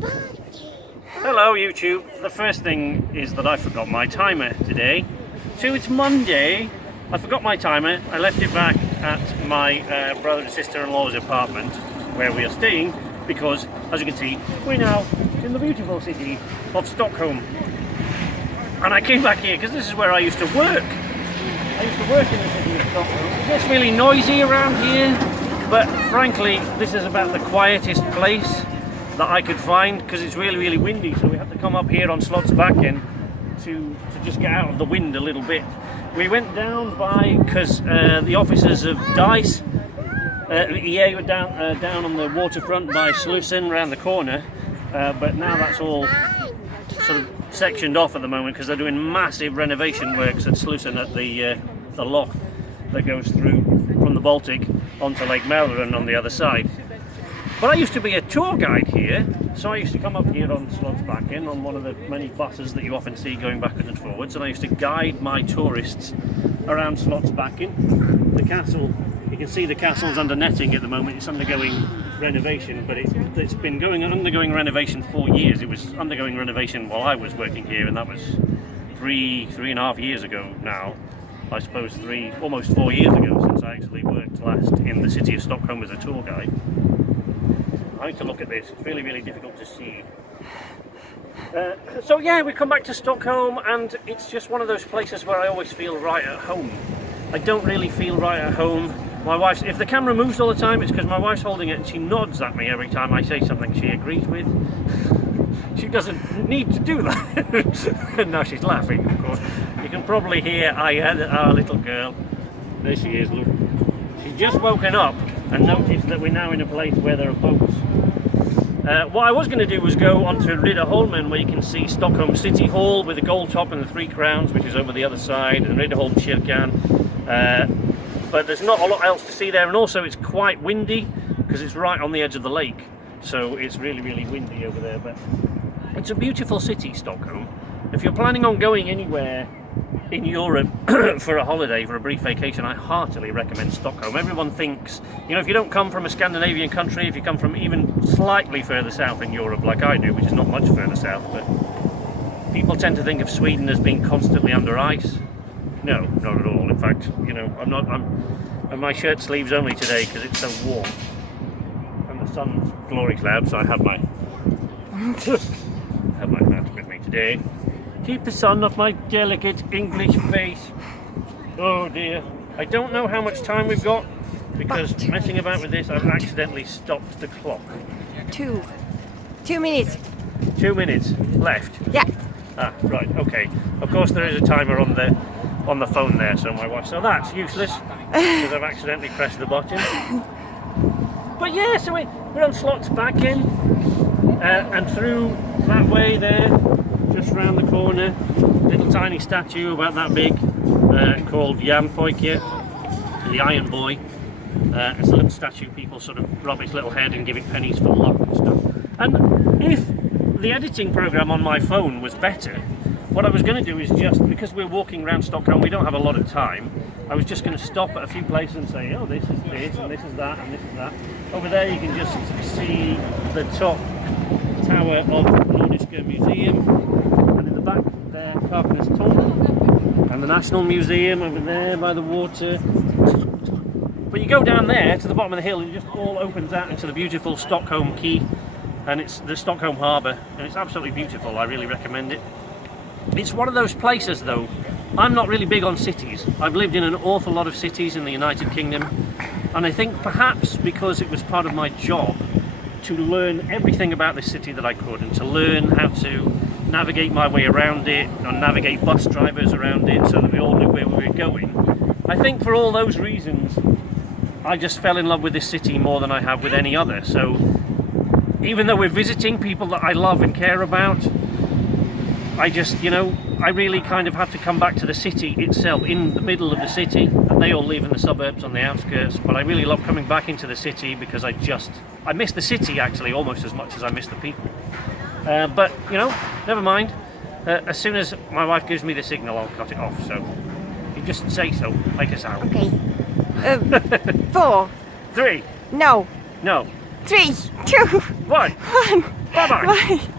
Hello YouTube. The first thing is that I forgot my timer today. So it's Monday. I forgot my timer. I left it back at my brother and sister-in-law's apartment where we are staying because, as you can see, we're now in the beautiful city of Stockholm. And I came back here because this is where I used to work. I used to work in the city of Stockholm. It gets really noisy around here, but frankly, this is about the quietest place that I could find because it's really, really windy. So we had to come up here on Slottsbacken to just get out of the wind a little bit. We went down by, because the officers of DICE, EA were down on the waterfront by Slussen around the corner, but now that's all sort of sectioned off at the moment because they're doing massive renovation works at Slussen at the lock that goes through from the Baltic onto Lake Mälaren on the other side. But I used to be a tour guide here, so I used to come up here on Slottsbacken on one of the many buses that you often see going backwards and forwards, and I used to guide my tourists around Slottsbacken. The castle, you can see the castle's under netting at the moment. It's undergoing renovation, but it's been undergoing renovation for years. It was undergoing renovation while I was working here, and that was three and a half years ago now. I suppose almost 4 years ago since I actually worked last in the city of Stockholm as a tour guide. I need to look at this, it's really, really difficult to see. So yeah, we come back to Stockholm and it's just one of those places where I always feel right at home. I don't really feel right at home. My wife, if the camera moves all the time, it's because my wife's holding it and she nods at me every time I say something she agrees with. She doesn't need to do that. And now she's laughing, of course. You can probably hear our little girl. There she is, look. She's just woken up and noticed that we're now in a place where there are boats. What I was going to do was go onto Riddarholmen, where you can see Stockholm City Hall with the gold top and the 3 crowns, which is over the other side, and Riddarholmskyrkan. But there's not a lot else to see there, and also it's quite windy because it's right on the edge of the lake, so it's really, really windy over there. But it's a beautiful city, Stockholm. If you're planning on going anywhere in Europe for a holiday, for a brief vacation, I heartily recommend Stockholm. Everyone thinks, you know, if you don't come from a Scandinavian country, if you come from even slightly further south in Europe like I do, which is not much further south, but people tend to think of Sweden as being constantly under ice. No, not at all. In fact, you know, I'm my shirt sleeves only today because it's so warm. And the sun's glory cloud, so I have my hat with me today. Keep the sun off my delicate English face. Oh dear. I don't know how much time we've got because messing about with this I've accidentally stopped the clock. 2 minutes. 2 minutes left? Yeah. Ah, right, okay. Of course there is a timer on the phone there, so my wife. So that's useless because I've accidentally pressed the button. But yeah, so we're on Slottsbacken and through that way there. Just round the corner, little tiny statue about that big called Järnpojke, the Iron Boy. It's a little statue, people sort of rub its little head and give it pennies for luck and stuff. And if the editing program on my phone was better, what I was going to do is just, because we're walking around Stockholm, we don't have a lot of time, I was just going to stop at a few places and say, oh, this is this, and this is that, and this is that. Over there you can just see the top tower of Nordiska Museum. Back there, Karpnäs Torn, and the National Museum over there by the water. But you go down there to the bottom of the hill and it just all opens out into the beautiful Stockholm Quay, and it's the Stockholm Harbour, and it's absolutely beautiful. I really recommend it. It's one of those places though, I'm not really big on cities. I've lived in an awful lot of cities in the United Kingdom, and I think perhaps because it was part of my job to learn everything about this city that I could, and to learn how to navigate my way around it and navigate bus drivers around it so that we all knew where we were going. I think for all those reasons I just fell in love with this city more than I have with any other. So even though we're visiting people that I love and care about, I just, you know, I really kind of have to come back to the city itself, in the middle of the city, and they all live in the suburbs on the outskirts, but I really love coming back into the city because I miss the city actually almost as much as I miss the people. But, you know, never mind. As soon as my wife gives me the signal, I'll cut it off. So, you just say so, make a sound. Okay. 4. 3. No. No. 3, 2, 1. 1. Bye-bye. Bye.